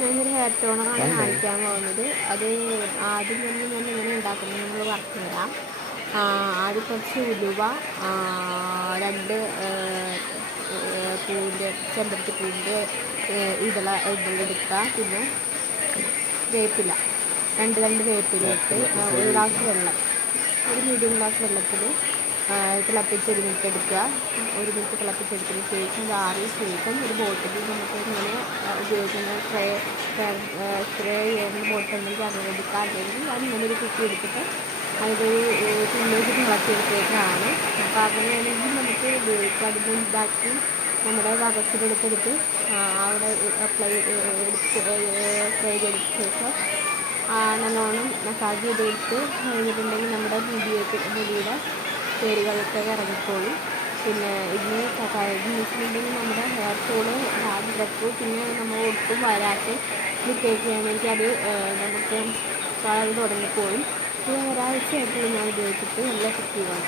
ഞാനൊരു ഹെയർ ടോണറാണ് കാണിക്കാൻ പോകുന്നത്. അത് ആദ്യം തന്നെ ഞാൻ എങ്ങനെ ഉണ്ടാക്കുന്നത് നമ്മൾ പറഞ്ഞു തരാം. ആദ്യം കുറച്ച് ഉലുവ, 2 പൂവിൻ്റെ ചെമ്പരത്തി പൂവിൻ്റെ ഇതെടുക്കുക. പിന്നെ വേപ്പില, 2 വേപ്പില ഇട്ട് ഒരു ഗ്ലാസ് വെള്ളം, ഒരു മീഡിയം ഗ്ലാസ് വെള്ളത്തിൽ തിളപ്പിച്ചെടുക്കുക. 1 മിനിറ്റ് തിളപ്പിച്ചെടുത്തതിന് ശേഷം ആറിയ ശേഷം ഒരു ബോട്ടിൽ നമുക്ക് ഇങ്ങനെ ഉപയോഗിക്കുന്ന സ്പ്രേ ചെയ്യുന്ന ബോട്ടുണ്ടെങ്കിൽ അത് എടുക്കുക. അല്ലെങ്കിൽ അതിങ്ങനെ ഒരു കുപ്പി എടുത്തിട്ട് അതൊരു തുള്ളിലേക്ക് തിളച്ചെടുത്തേക്കാണ്. അപ്പോൾ അങ്ങനെയാണെങ്കിൽ നമുക്ക് ഉപയോഗിക്കാം. അതിന് ഇതാക്കി നമ്മുടെ വകത്തിലെടുത്തെടുത്ത് അവിടെ സ്പ്രേ ചെയ്തതിന് ശേഷം നല്ലോണം മസാജ് ചെയ്തെടുത്ത് കഴിഞ്ഞിട്ടുണ്ടെങ്കിൽ നമ്മുടെ മുടിയുടെ പേരുകളൊക്കെ ഇറങ്ങിക്കോളും. പിന്നെ ഇതിന് വെച്ചിട്ടുണ്ടെങ്കിൽ നമ്മുടെ ഹെയർ ഫോള് ഡാൻഡ്രഫ് പിന്നെ നമ്മൾ ഒട്ടും വരാത്ത തേക്ക് ചെയ്യാനെങ്കിൽ അത് നമുക്ക് കളർ തുടങ്ങിക്കോളും. ഇത് ഒരാഴ്ചയായിട്ടുള്ള ഞാൻ ഉപയോഗിച്ചിട്ട് നല്ല എഫക്റ്റീവാണ്.